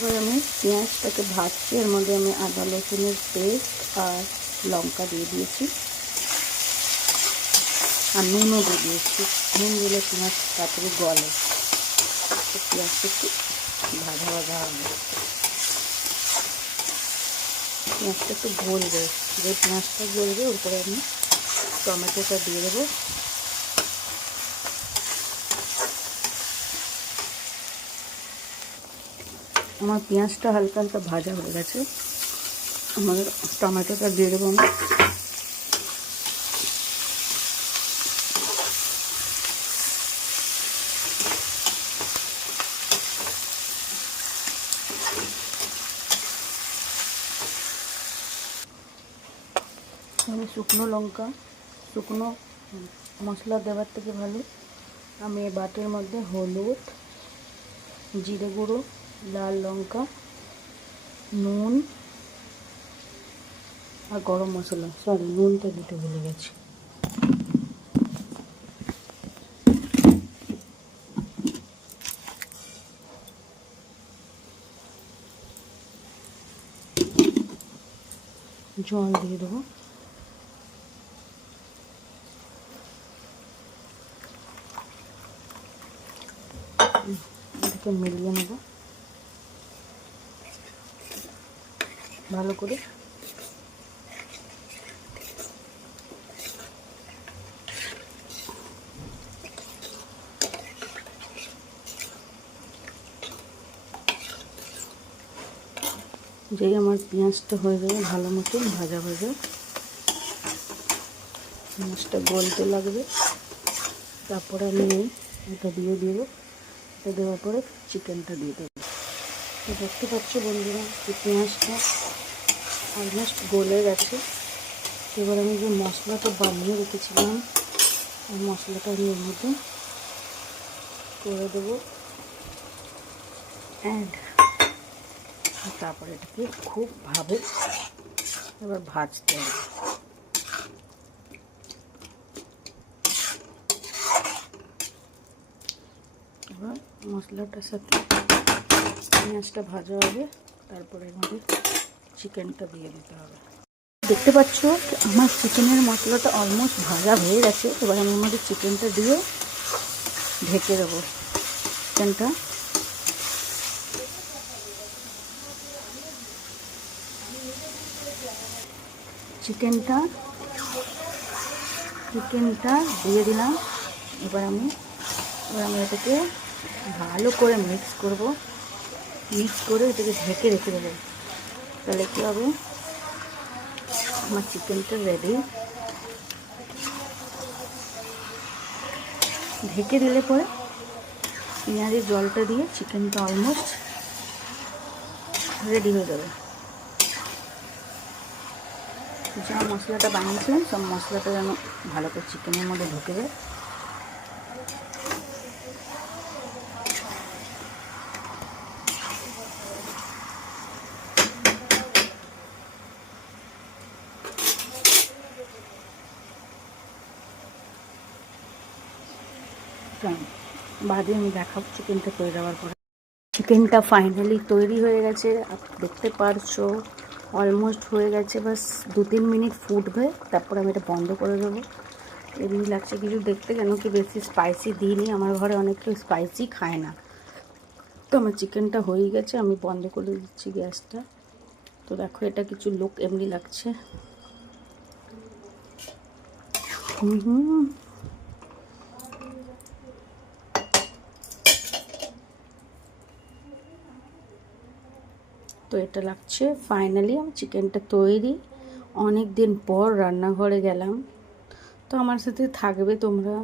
এবার আমি পেঁয়াজটাকে ভাজছি, এর মধ্যে আমি আদা রসুনের পেস্ট আর লঙ্কা দিয়ে দিয়েছি আর নুনও দিয়ে দিয়েছি। নুন দিলে পেঁয়াজ তাড়াতাড়ি গলে, পেঁয়াজটা একটু ভাজা ভাজা হবে, পেঁয়াজটা একটু গলবে। যে পেঁয়াজটা গলবে ওপরে আমি টমেটোটা দিয়ে দেবো। আমার পেঁয়াজটা হালকা হালকা ভাজা হয়ে গেছে, আমাদের টমেটোটা দিয়ে দেবো আমি। আমি শুকনো লঙ্কা, শুকনো মশলা দেওয়ার থেকে ভালো আমি এই বাটির মধ্যে হলুদ, জিরে গুঁড়ো, লাল লঙ্কা, নুন আর গরম মশলা, সরি নুনটা দিতে ভুলে গেছি। জল দিয়ে দেবো। এটাকে মিলিয়ে নেব ভালো করে। যেই আমার পেঁয়াজটা হয়ে যাবে ভালো মতন ভাজা ভাজা, পেঁয়াজটা গলতে লাগবে, তারপরে আমি এটা দিয়ে দেবো। এটা দেওয়ার পরে চিকেনটা দিয়ে দেবো। তো দেখতে পাচ্ছ বন্ধুরা যে পেঁয়াজটা অলমোস্ট গলে গেছে। এবার আমি যে মশলাটা বানিয়ে রেখেছিলাম ওই মশলাটা আমি এর মধ্যে করে দেবো অ্যাড, তারপরে এটাকে খুব ভাবে এবার ভাজতে হবে। এবার মশলাটার সাথে পেঁয়াজটা ভাজা হবে, তারপরে আমাদের চিকেনটা দিয়ে দিতে হবে। দেখতে পাচ্ছ আমার চিকেনের মশলাটা অলমোস্ট ভাজা হয়ে গেছে। এবার আমি আমাদের চিকেনটা দিয়ে ঢেকে দেবো। চিকেনটা দিয়ে দিলাম। এবার আমি এটাকে ভালো করে মিক্স করে এটাকে ঢেকে রেখে দেবো। তাহলে কী হবে, আমার চিকেনটা রেডি। ঢেকে দিলে পরে পেঁয়াজের জলটা দিয়ে চিকেনটা অলমোস্ট রেডি হয়ে যাবে। যা মশলাটা বানিয়েছিলাম সব মশলাটা যেন ভালো করে চিকেনের মধ্যে ঢুকে যায়। বাদে আমি দেখাবো চিকেনটা তৈরি হওয়ার পরে। চিকেনটা ফাইনালি তৈরি হয়ে গেছে, দেখতে পারছো অলমোস্ট হয়ে গেছে। বাস 2-3 মিনিট ফুটবে, তারপর আমি এটা বন্ধ করে দেবো। এমনি লাগছে কিছু দেখতে, কেন কি বেশি স্পাইসি দিইনি, আমার ঘরে অনেক কেউ স্পাইসি খায় না। তো আমার চিকেনটা হয়ে গেছে, আমি বন্ধ করে দিচ্ছি গ্যাসটা। তো দেখো এটা কিছু লুক এমনি লাগছে। তো এটা লাগছে ফাইনালি আমার চিকেনটা তৈরি। অনেক দিন পর রান্নাঘরে গেলাম, তো আমার সাথে থাকবে তোমরা।